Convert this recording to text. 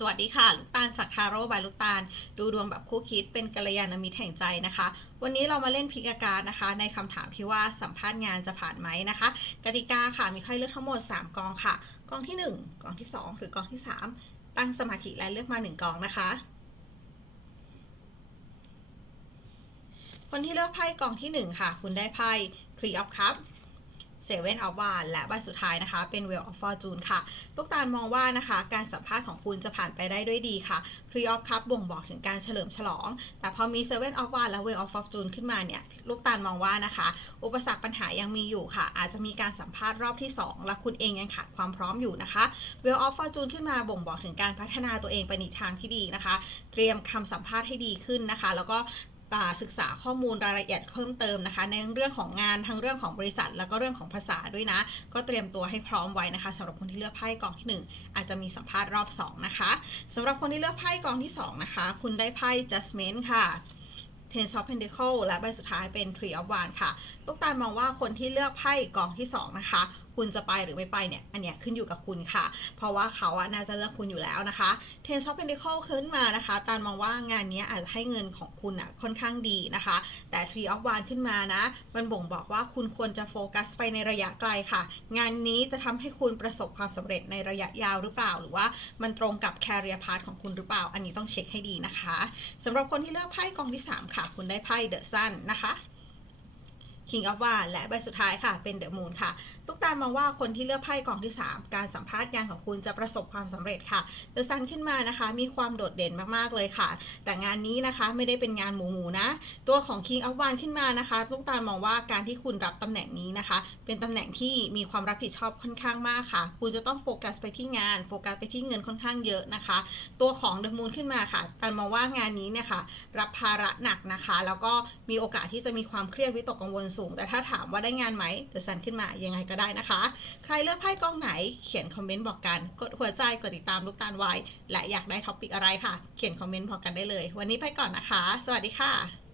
สวัสดีค่ะ ลูกตาลจากทาโร่บายลูกตาล ดูดวงแบบคู่คิดเป็นกัลยาณมิตรแห่งใจนะคะ วันนี้เรามาเล่นพิกาการนะคะ ในคำถามที่ว่าสัมภาษณ์งานจะผ่านไหมนะคะ กติกาค่ะมีให้เลือกทั้งหมด 3 กองค่ะ กองที่ 1 กองที่ 2 หรือกองที่ 3 ตั้งสมาธิและเลือกมา 1 กองนะคะ คนที่เลือกไพ่กองที่ 1 ค่ะ คุณได้ไพ่ Three of Cups เซเว่นออฟวานและใบสุดท้ายนะคะ เป็น Wheel of Fortune ค่ะ ลูกตาลมองว่านะคะ การสัมภาษณ์ของคุณจะผ่านไปได้ด้วยดีค่ะ Three of Cup บ่งบอกถึงการเฉลิมฉลอง แต่พอมี Seven of Wands และ Wheel of Fortune ขึ้นมาเนี่ย ลูกตาลมองว่านะคะ อุปสรรคปัญหายังมีอยู่ค่ะ อาจจะมีการสัมภาษณ์รอบที่ 2 และคุณเองยังขาดความพร้อมอยู่นะคะ Wheel of Fortune ขึ้นมาบ่งบอกถึงการพัฒนาตัวเองไปในทางที่ดีนะคะ เตรียมคำสัมภาษณ์ให้ดีขึ้นนะคะ แล้วก็ ศึกษาข้อมูลรายละเอียดเพิ่มเติมนะคะ ในเรื่องของงานทั้งเรื่องของบริษัท แล้วก็เรื่องของภาษาด้วยนะ ก็เตรียมตัวให้พร้อมไว้นะคะสำหรับคนที่เลือกไพ่กองที่ 1 อาจจะมีสัมภาษณ์รอบ 2 นะคะสำหรับคนที่เลือกไพ่กองที่ 2 นะคะ คุณได้ไพ่ Judgment ค่ะ Ten of Pentacle และใบสุดท้ายเป็น Three of Wands ค่ะ ลูกตาลมองว่าคนที่เลือกไพ่กองที่ 2 นะคะ คุณจะไปหรือไม่ไปเนี่ย อันเนี้ยขึ้นอยู่กับคุณค่ะ เพราะว่าเขาอะน่าจะเลือกคุณอยู่แล้วนะคะ Ten of Pentacle ขึ้นมานะคะ ตาลมองว่างานนี้อาจจะให้เงินของคุณอะค่อนข้างดีนะคะ แต่ Three of Wands ขึ้นมานะ มันบ่งบอกว่าคุณควรจะโฟกัสไปในระยะไกลค่ะ งานนี้จะทำให้คุณประสบความสำเร็จในระยะยาวหรือเปล่า หรือว่ามันตรงกับ career path ของคุณหรือเปล่า อันนี้ต้องเช็คให้ดีนะคะสำหรับคนที่เลือกไพ่กองที่3ค่ะคุณได้ไพ่เดสสั้นนะคะ King of w a n และใบสุดท้ายค่ะเป็น The Moon ค่ะ ลูกตาลมองว่าคนที่เลือกไพ่กองที่ 3 การสัมภาษณ์งานของคุณจะประสบความสำเร็จค่ะ The Sun ขึ้นมานะคะ มีความโดดเด่นมากๆเลยค่ะ แต่งานนี้นะคะไม่ได้เป็นงานหมูๆนะ ตัวของ King of w a n ขึ้นมานะคะ ลูกตาลมองว่าการที่คุณรับตำแหน่งนี้นะคะ เป็นตำแหน่งที่มีความรับผิดชอบค่อนข้างมากค่ะ คุณจะต้องโฟกัสไปที่งานโฟกัสไปที่เงินค่อนข้างเยอะนะคะ ตัวของ The Moon ขึ้นมาค่ะตาลมองว่างานนี้เนี่ยค่ะรับภาระหนักนะคะ แล้วก็มีโอกาสที่จะมีความเครียดวิตกกังวลสูง แต่ถ้าถามว่าได้งานไหมเดอะซันขึ้นมายังไงก็ได้นะคะ ใครเลือกไพ่กองไหนเขียนคอมเมนต์บอกกัน กดหัวใจกดติดตามลูกตาลไว้ และอยากได้ท็อปิกอะไรค่ะ เขียนคอมเมนต์บอกกันได้เลย วันนี้ไปก่อนนะคะ สวัสดีค่ะ